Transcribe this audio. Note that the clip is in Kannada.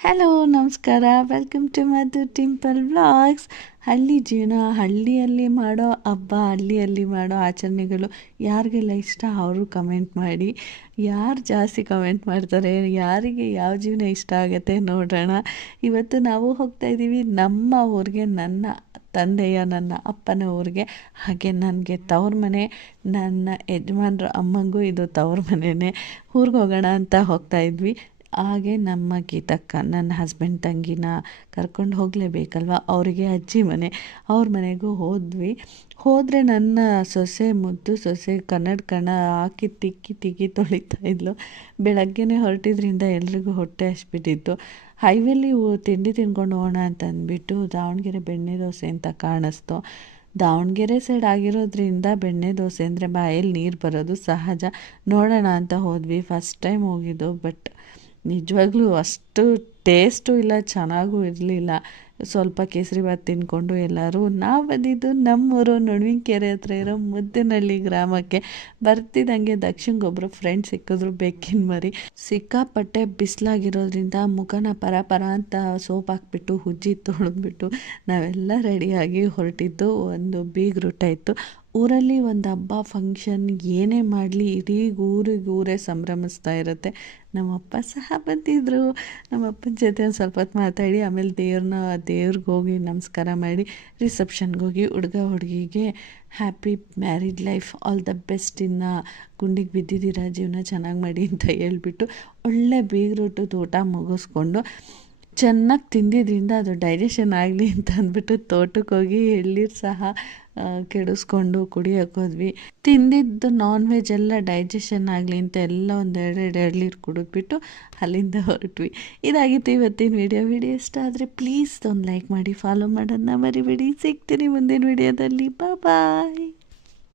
ಹಲೋ ನಮಸ್ಕಾರ, ವೆಲ್ಕಮ್ ಟು ಮಧು ಟಿಂಪಲ್ ವ್ಲಾಗ್ಸ್. ಹಳ್ಳಿ ಜೀವನ, ಹಳ್ಳಿಯಲ್ಲಿ ಮಾಡೋ ಹಬ್ಬ, ಹಳ್ಳಿಯಲ್ಲಿ ಮಾಡೋ ಆಚರಣೆಗಳು ಯಾರಿಗೆಲ್ಲ ಇಷ್ಟ ಅವರು ಕಮೆಂಟ್ ಮಾಡಿ. ಯಾರು ಜಾಸ್ತಿ ಕಮೆಂಟ್ ಮಾಡ್ತಾರೆ, ಯಾರಿಗೆ ಯಾವ ಜೀವನ ಇಷ್ಟ ಆಗುತ್ತೆ ನೋಡೋಣ. ಇವತ್ತು ನಾವು ಹೋಗ್ತಾ ಇದ್ದೀವಿ ನಮ್ಮ ಊರಿಗೆ, ನನ್ನ ತಂದೆಯ ನನ್ನ ಅಪ್ಪನ ಊರಿಗೆ. ಹಾಗೆ ನನಗೆ ತವ್ರ ಮನೆ, ನನ್ನ ಯಜಮಾನ್ರ ಅಮ್ಮಂಗೂ ಇದು ತವ್ರ ಮನೆಯೇ. ಊರಿಗೆ ಹೋಗೋಣ ಅಂತ ಹೋಗ್ತಾ ಇದ್ವಿ. ಹಾಗೆ ನಮ್ಮ ಗೀತಕ್ಕ, ನನ್ನ ಹಸ್ಬೆಂಡ್ ತಂಗಿನ ಕರ್ಕೊಂಡು ಹೋಗಲೇಬೇಕಲ್ವ, ಅವರಿಗೆ ಅಜ್ಜಿ ಮನೆ, ಅವ್ರ ಮನೆಗೂ ಹೋದರೆ ನನ್ನ ಸೊಸೆ, ಮುದ್ದು ಸೊಸೆ ಕನ್ನಡ ಹಾಕಿ ತಿಕ್ಕಿ ತೊಳಿತಾ ಇದ್ಲು. ಬೆಳಗ್ಗೆನೇ ಹೊರಟಿದ್ರಿಂದ ಎಲ್ರಿಗೂ ಹೊಟ್ಟೆ ಹಸ್ಬಿಟ್ಟಿತ್ತು. ಹೈವೇಲಿ ತಿಂಡಿ ತಿನ್ಕೊಂಡು ಹೋಗೋಣ ಅಂತ ಅಂದ್ಬಿಟ್ಟು ದಾವಣಗೆರೆ ಬೆಣ್ಣೆ ದೋಸೆ ಅಂತ ಕಾಣಿಸ್ತು. ದಾವಣಗೆರೆ ಸೈಡ್ ಆಗಿರೋದ್ರಿಂದ ಬೆಣ್ಣೆ ದೋಸೆ ಅಂದರೆ ಬಾಯಲ್ಲಿ ನೀರು ಬರೋದು ಸಹಜ. ನೋಡೋಣ ಅಂತ ಹೋದ್ವಿ. ಫಸ್ಟ್ ಟೈಮ್ ಹೋಗಿದ್ದು, ಬಟ್ ನಿಜವಾಗ್ಲೂ ಅಷ್ಟು ಟೇಸ್ಟು ಇಲ್ಲ, ಚೆನ್ನಾಗೂ ಇರಲಿಲ್ಲ. ಸ್ವಲ್ಪ ಕೇಸರಿಬಾತ್ ತಿಂದ್ಕೊಂಡು ಎಲ್ಲರೂ ನಾವು ಬಂದಿದ್ದು ನಮ್ಮೂರು ನಡುವಿನಕೆರೆ ಹತ್ರ ಇರೋ ಮುದ್ದೇನಹಳ್ಳಿ ಗ್ರಾಮಕ್ಕೆ. ಬರ್ತಿದ್ದಂಗೆ ದಕ್ಷಿಣಗೊಬ್ಬರು ಫ್ರೆಂಡ್ ಸಿಕ್ಕಿದ್ರು, ಬೆಕ್ಕಿನ ಮರಿ. ಸಿಕ್ಕಾಪಟ್ಟೆ ಬಿಸಿಲಾಗಿರೋದ್ರಿಂದ ಮುಖನ ಪರ ಅಂತ ಸೋಪ್ ಹಾಕ್ಬಿಟ್ಟು ಉಜ್ಜಿ ತೊಳೆದ್ಬಿಟ್ಟು ನಾವೆಲ್ಲ ರೆಡಿಯಾಗಿ ಹೊರಟಿದ್ದು. ಒಂದು ಬೀಗ್ರೂಟ ಇತ್ತು. ಊರಲ್ಲಿ ಒಂದು ಹಬ್ಬ ಫಂಕ್ಷನ್ ಏನೇ ಮಾಡಲಿ ಇಡೀ ಊರೇ ಸಂಭ್ರಮಿಸ್ತಾ ಇರುತ್ತೆ. ನಮ್ಮಪ್ಪ ಸಹ ಬಂದಿದ್ದರು. ನಮ್ಮಪ್ಪನ ಜೊತೆ ಒಂದು ಸ್ವಲ್ಪ ಹೊತ್ತು ಮಾತಾಡಿ ಆಮೇಲೆ ದೇವ್ರಿಗೆ ಹೋಗಿ ನಮಸ್ಕಾರ ಮಾಡಿ ರಿಸೆಪ್ಷನ್ಗೆ ಹೋಗಿ ಹುಡುಗ ಹುಡುಗಿಗೆ happy married life, all the best, ಇನ್ನು ಗುಂಡಿಗೆ ಬಿದ್ದಿದ್ದೀರಾ, ಜೀವನ ಚೆನ್ನಾಗಿ ಮಾಡಿ ಅಂತ ಹೇಳ್ಬಿಟ್ಟು ಒಳ್ಳೆ ಬೀಗ್ರೂಟದ ಊಟ ಮುಗಿಸ್ಕೊಂಡು ಚೆನ್ನಾಗಿ ತಿಂದಿದ್ದರಿಂದ ಅದು ಡೈಜೆಷನ್ ಆಗಲಿ ಅಂತ ಅಂದ್ಬಿಟ್ಟು ತೋಟಕ್ಕೆ ಹೋಗಿ ಎಳ್ನೀರು ಸಹ ಕೆಡಿಸ್ಕೊಂಡು ಕುಡಿಯೋಕೆ ಹೋದ್ವಿ. ತಿಂದಿದ್ದು ನಾನ್ ವೆಜ್ ಎಲ್ಲ ಡೈಜೆಷನ್ ಆಗಲಿ ಅಂತ ಎಲ್ಲ ಒಂದೆರಡು ಎಳ್ನೀರು ಕುಡಿದ್ಬಿಟ್ಟು ಅಲ್ಲಿಂದ ಹೊರಟ್ವಿ. ಇದಾಗಿತ್ತು ಇವತ್ತಿನ ವಿಡಿಯೋ ಇಷ್ಟ ಆದರೆ ಪ್ಲೀಸ್ ಒಂದು ಲೈಕ್ ಮಾಡಿ, ಫಾಲೋ ಮಾಡೋದನ್ನ ಮರಿಬೇಡಿ. ಸಿಗ್ತೀನಿ ಮುಂದಿನ ವಿಡಿಯೋದಲ್ಲಿ. ಬಾಯ್.